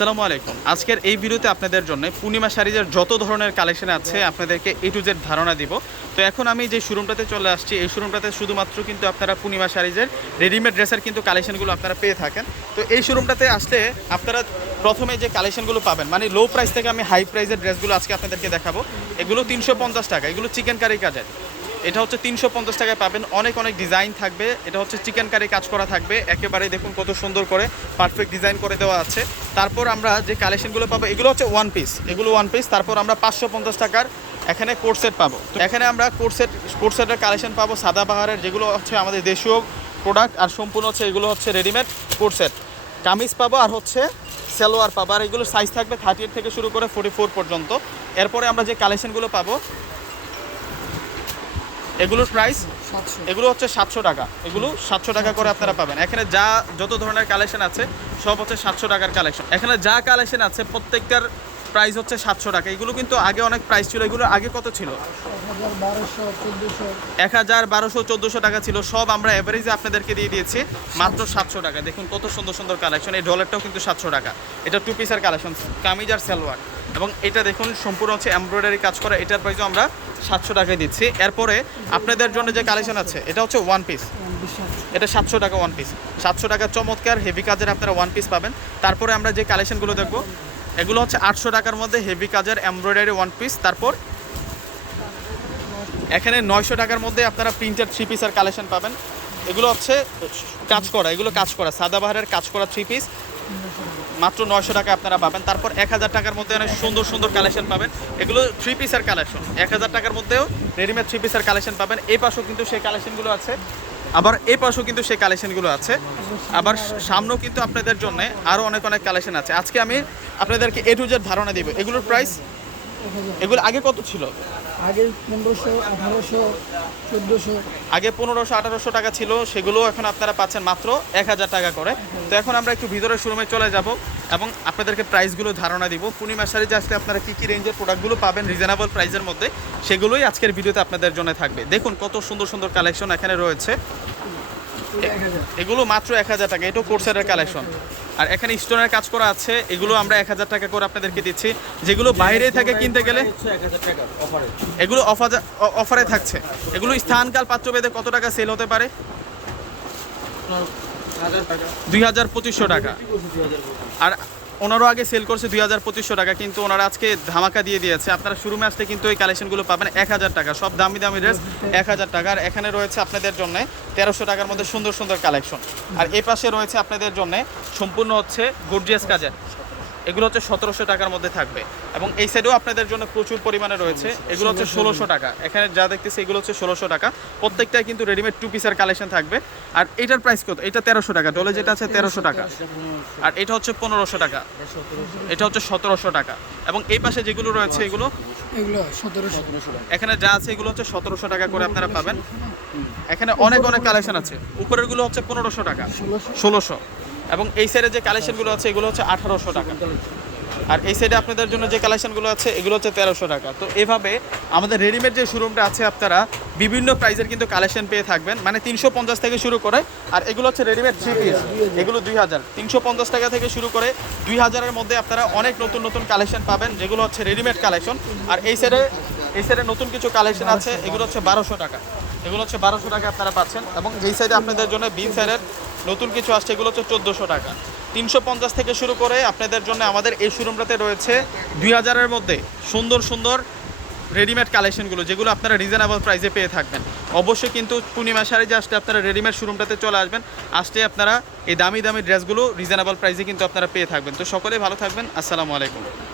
আসসালামু আলাইকুম। আজকের এই ভিডিওতে আপনাদের জন্য পূর্ণিমা শাড়িজের যত ধরনের কালেকশন আছে আপনাদেরকে এ টু জেড ধারণা দিব। তো এখন আমি যে শোরুমটাতে চলে আসছি, এই শোরুমটাতে শুধুমাত্র কিন্তু আপনারা পূর্ণিমা শাড়িজের রেডিমেড ড্রেসের কিন্তু কালেকশনগুলো আপনারা পেয়ে থাকেন। তো এই শোরুমটাতে আসলে আপনারা প্রথমে যে কালেকশনগুলো পাবেন মানে লো প্রাইস থেকে আমি হাই প্রাইসের ড্রেসগুলো আজকে আপনাদেরকে দেখাবো। এগুলো তিনশো পঞ্চাশ টাকা, এগুলো চিকেন কারি কাজের। এটা হচ্ছে তিনশো পঞ্চাশ টাকায় পাবেন। অনেক অনেক ডিজাইন থাকবে। এটা হচ্ছে চিকেন কারি কাজ করা থাকবে। একেবারে দেখুন কত সুন্দর করে পারফেক্ট ডিজাইন করে দেওয়া আছে। তারপর আমরা যে কালেকশনগুলো পাবো, এগুলো হচ্ছে ওয়ান পিস এগুলো ওয়ান পিস তারপর আমরা পাঁচশো পঞ্চাশ টাকার এখানে কোর্সেট পাবো। এখানে আমরা কোর্সেট কোর্সেটের কালেকশন পাবো। সাদা বাহারের যেগুলো হচ্ছে আমাদের দেশীয় প্রোডাক্ট আর সম্পূর্ণ হচ্ছে এগুলো হচ্ছে রেডিমেড কোর্সেট কামিজ পাবো আর হচ্ছে সালোয়ার পাবো। আর এগুলো সাইজ থাকবে থার্টি থেকে শুরু করে ফোর্টি ফোর পর্যন্ত। এরপরে আমরা যে কালেকশনগুলো পাবো এগুলোর প্রাইস এগুলো হচ্ছে সাতশো টাকা। এগুলো সাতশো টাকা করে আপনারা পাবেন। এখানে যা যত ধরনের কালেকশন আছে সব হচ্ছে সাতশো টাকার কালেকশন এখানে যা কালেকশন আছে প্রত্যেকটার প্রাইস হচ্ছে সাতশো টাকা। এগুলো কিন্তু আগে অনেক প্রাইস ছিল। এগুলো আগে কত ছিল? এক হাজার বারোশো, চোদ্দোশো টাকা ছিল। সব আমরা এভারেজে আপনাদেরকে দিয়ে দিয়েছি। মাত্র সাতশো টাকা। দেখুন কত সুন্দর সুন্দর কালেকশন এই ডলারটাও কিন্তু সাতশো টাকা। এটা টু পিসের কালেকশন কামিজ আর সালোয়ার। এবং এটা দেখুন, সম্পূর্ণ হচ্ছে এমব্রয়ডারি কাজ করা। এটার প্রাইসও আমরা সাতশো টাকায় দিচ্ছি। এরপরে আপনাদের জন্য যে কালেকশন আছে, এটা হচ্ছে ওয়ান পিস এটা সাতশো টাকা ওয়ান পিস সাতশো টাকা চমৎকার হেভি কাজের আপনারা ওয়ান পিস পাবেন। তারপরে আমরা যে কালেকশনগুলো দেখব এগুলো হচ্ছে আটশো টাকার মধ্যে হেভি কাজের এমব্রয়ডারি ওয়ান পিস তারপর এখানে নয়শো টাকার মধ্যে আপনারা প্রিন্টেড থ্রি পিসের কালেকশন পাবেন। এগুলো হচ্ছে কাজ করা, এগুলো কাজ করা সাদাবাহারের কাজ করা থ্রি পিস মাত্র নয়শো টাকা আপনারা পাবেন। তারপর এক হাজার টাকার মধ্যে অনেক সুন্দর সুন্দর কালেকশন পাবেন। এগুলো থ্রি পিসের কালেকশন এক হাজার টাকার মধ্যেও রেডিমেড থ্রি পিসের কালেকশন পাবেন। এই পাশেও কিন্তু সেই কালেকশনগুলো আছে। আবার এই পাশেও কিন্তু সেই কালেকশনগুলো আছে। আবার সামনেও কিন্তু আপনাদের জন্য আরও অনেক অনেক কালেকশন আছে। আজকে আমি আপনাদেরকে এ টু জেড ধারণা দিব। এগুলোর প্রাইস এগুলো আগে কত ছিল? আগে পনেরোশো আঠারোশো চোদ্দোশো। আগে পনেরোশো আঠারোশো টাকা ছিল সেগুলো এখন আপনারা পাচ্ছেন মাত্র এক হাজার টাকা করে। তো এখন আমরা একটু ভিতরের শোরুমে চলে যাব এবং আপনাদেরকে প্রাইসগুলো ধারণা দিব। পূর্ণিমা শাড়িতে আসলে আপনারা কী কী রেঞ্জের প্রোডাক্টগুলো পাবেন রিজনেবল প্রাইসের মধ্যে সেগুলোই আজকের ভিডিওতে আপনাদের জন্য থাকবে। দেখুন কত সুন্দর সুন্দর কালেকশন এখানে রয়েছে। এগুলো মাত্র এক হাজার টাকা এটাও কোর্সের কালেকশন আর এখানে স্টোনের কাজ করা আছে এগুলো আমরা এক হাজার টাকা করে আপনাদেরকে দিচ্ছি। যেগুলো বাইরে থেকে কিনতে গেলে এগুলো অফার অফারে থাকছে। এগুলো স্থানকাল পাত্রভেদে কত টাকা সেল হতে পারে? দুই হাজার পঁচিশশো টাকা। আর ওনারও আগে সেল করছে দুই হাজার পঁচিশশো টাকা, কিন্তু ওনারা আজকে ধামাকা দিয়ে দিয়েছে। আপনারা শুরু আসতে কিন্তু এই কালেকশনগুলো পাবেন এক হাজার টাকা। সব দামি দামি ড্রেস এক হাজার টাকা। আর এখানে রয়েছে আপনাদের জন্য তেরোশো টাকার মধ্যে সুন্দর সুন্দর কালেকশন আর এ পাশে রয়েছে আপনাদের জন্য সম্পূর্ণ হচ্ছে গর্জিয়াস কাজের। এগুলো হচ্ছে সতেরোশো টাকার মধ্যে থাকবে। এবং এই সাইডেও আপনাদের জন্য প্রচুর পরিমাণে রয়েছে। এগুলো হচ্ছে ষোলোশো টাকা। এখানে যা দেখতেছি এগুলো হচ্ছে ষোলোশো টাকা। প্রত্যেকটাই কিন্তু রেডিমেড টু পিসের কালেকশন থাকবে। আর এটার প্রাইস কত? এটা তেরোশো টাকা। ডলে যেটা আছে তেরোশো টাকা। আর এটা হচ্ছে পনেরোশো টাকা। এটা হচ্ছে সতেরোশো টাকা। এবং এই পাশে যেগুলো রয়েছে এগুলো? এখানে যা আছে এগুলো হচ্ছে সতেরোশো টাকা করে আপনারা পাবেন। এখানে অনেক অনেক কালেকশন আছে। উপরেরগুলো হচ্ছে পনেরোশো টাকা। ষোলোশো। এবং এই সাইডে যে কালেকশনগুলো আছে, এগুলো হচ্ছে আঠারোশো টাকা। আর এই সাইডে আপনাদের জন্য যে কালেকশনগুলো আছে, এগুলো হচ্ছে তেরোশো টাকা। তো এভাবে আমাদের রেডিমেড যে শোরুমটা আছে আপনারা, বিভিন্ন প্রাইসের কিন্তু কালেকশন পেয়ে থাকবেন। মানে তিনশো পঞ্চাশ থেকে শুরু করে, আর এগুলো হচ্ছে রেডিমেড থ্রি পিস এগুলো দুই হাজার। তিনশো পঞ্চাশ টাকা থেকে শুরু করে, দুই হাজারের মধ্যে আপনারা অনেক নতুন নতুন কালেকশন পাবেন, যেগুলো হচ্ছে রেডিমেড কালেকশন আর এই সাইডে এই সাইডে নতুন কিছু কালেকশন আছে, এগুলো হচ্ছে বারোশো টাকা। এগুলো হচ্ছে বারোশো টাকা আপনারা পাচ্ছেন। এবং যেই সাইডে আপনাদের জন্য বি সাইডের নতুন কিছু আসছে, এগুলো হচ্ছে চোদ্দোশো টাকা। তিনশো পঞ্চাশ থেকে শুরু করে আপনাদের জন্য আমাদের এই শোরুমটাতে রয়েছে দুই হাজারের মধ্যে সুন্দর সুন্দর রেডিমেড কালেকশনগুলো যেগুলো আপনারা রিজনেবল প্রাইসে পেয়ে থাকবেন। অবশ্যই কিন্তু পূর্ণিমা শাড়ি যে আসলে আপনারা রেডিমেড শোরুমটাতে চলে আসবেন। আসলে আপনারা এই দামি দামি ড্রেসগুলো রিজনেবল প্রাইসে কিন্তু আপনারা পেয়ে থাকবেন। তো সকলেই ভালো থাকবেন। আসসালামু আলাইকুম।